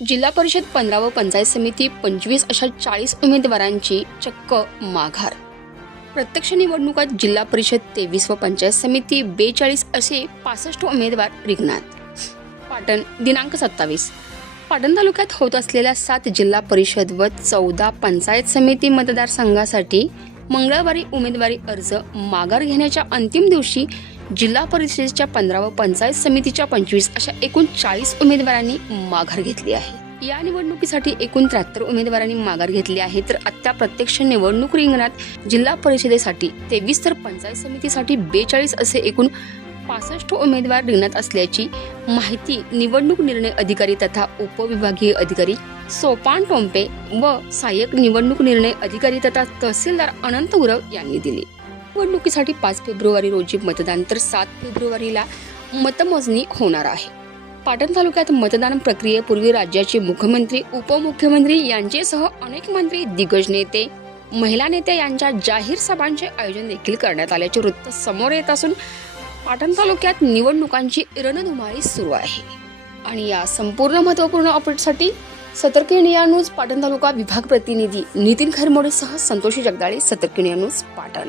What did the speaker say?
जिल्हा परिषद 15 व पंचायत समिती 25 अशा 40 उमेदवारांची चक्क माघार। प्रत्यक्ष निवडणुकात जिल्हा परिषद 23 व पंचायत समिती 42 असे 65 उमेदवार रिंगणात। पाटण दिनांक 27 पाटण तालुक्यात होत असलेल्या 7 जिल्हा परिषद व 14 पंचायत समिती मतदारसंघासाठी मंगळवारी उमेदवारी अर्ज माघार घेण्याच्या अंतिम दिवशी जिल्हा परिषदेच्या 15 व पंचायत समितीच्या 25 अशा एकूण 40 उमेदवारांनी माघार घेतली आहे। या निवडणुकीसाठी एकूण 73 उमेदवारांनी माघार घेतली आहे, तर आता प्रत्यक्ष निवडणूक रिंगणात जिल्हा परिषदेसाठी 23 तर पंचायत समितीसाठी 42 असे एकूण 65 उमेदवार रिंगणात असल्याची माहिती निवडणूक निर्णय अधिकारी तथा उपविभागीय अधिकारी सोपान टोंपे व सहाय्यक निवडणूक निर्णय अधिकारी तथा तहसीलदार अनंत उरव यांनी दिली। निवडणुकीसाठी 5 फेब्रुवारी रोजी मतदान तर 7 फेब्रुवारीला मतमोजणी होणार आहे। पाटण तालुक्यात मतदान प्रक्रियेपूर्वी राज्याचे मुख्यमंत्री, उपमुख्यमंत्री यांच्यासह अनेक मंत्री, दिग्गज नेते, महिला नेते यांच्या जाहीर सभांचे आयोजन देखील करण्यात आल्याचे वृत्त समोर येत असून पाटण तालुक्यात निवडणुकांची रणधुमाळी सुरू आहे। आणि या संपूर्ण महत्त्वपूर्ण अपडेटसाठी सतर्क इंडिया न्यूज पाटण तालुका विभाग प्रतिनिधी नितीन खरमोडेसह संतोषी जगदाळे, सतर्क इंडिया न्यूज पाटण।